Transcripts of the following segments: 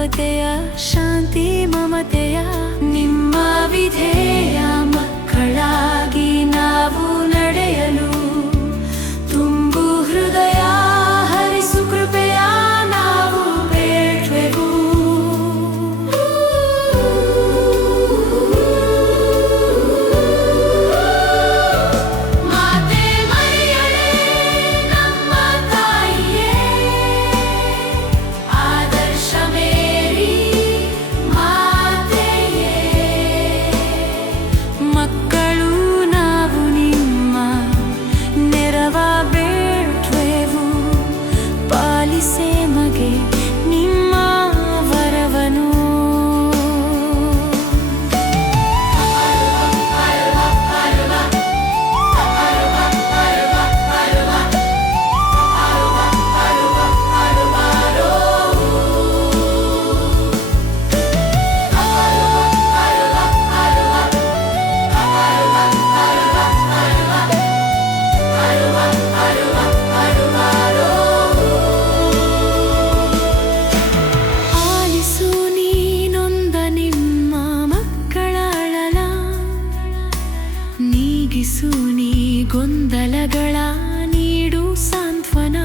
ಮಾನವತೆಯ ಶಾಂತಿ ಮಮತೆಯ ನಿಮ್ಮ ವಿಧೇಯ ಮಕ್ಕಳಾಗಿ ನಾವು ನಡೆಯಲು ತುಂಬು ಹೃದಯ ಹರಿಸು ಕೃಪೆಯ ನಾವು ಬೇಡ್ವೆವು. ಮಾತೆ ಮರಿಯಳೇ ನಮ್ಮ ತಾಯಿಯೇ, ಆದರ್ಶ ಮೇರಿ ಮಾತೆಯೇ, ಮಕ್ಕಳು ನಾವು ನಿಮ್ಮ ನೆರವ ಬೇಡ್ವೆವು. ಪಾಲಿಸೆ ಮಗೆ ನಿಮ್ಮ ವರವನು. ಆಲಿಸು ನೀನೊಂದ ನಿಮ್ಮ ಮಕ್ಕಳ ಅಳಲ, ನೀಗಿಸು ನೀ ಗೊಂದಲಗಳ, ನೀಡು ಸಾಂತ್ವನ.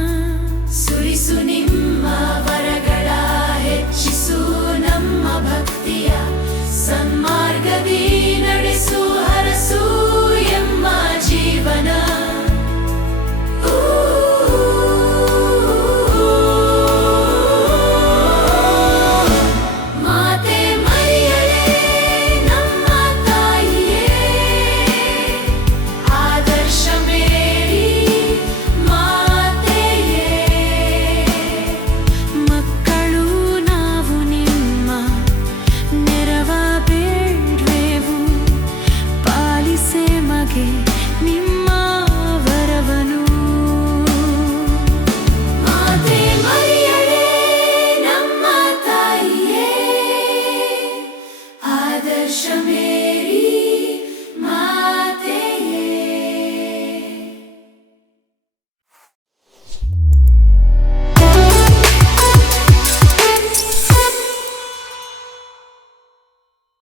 ಸುರಿಸು ನಿಮ್ಮ ವರಗಳ, ಹೆಚ್ಚಿಸು ನಮ್ಮ ಭಕ್ತಿಯ, ಸನ್ಮಾರ್ಗದಿ ನಡೆಸು ಹರಸು ಎಮ್ಮ ಜೀವನ. ಮಾತೆ ಮರಿಯಳೇ ನಮ್ಮ ತಾಯಿಯೇ, ಆದರ್ಶ ಮೇರಿ ಮಾತೆಯೇ, ಮಕ್ಕಳು ನಾವು ನಿಮ್ಮ ನೆರವ ಬೇಡ್ವೆವು. ಪಾಲಿಸೆ ಮಗೆ ನಿಮ್ಮ ವರವನು. ಮಾತೆ ಮರಿಯಳೇ ನಮ್ಮ ತಾಯಿಯೇ, ಆದರ್ಶ ಮೇರಿ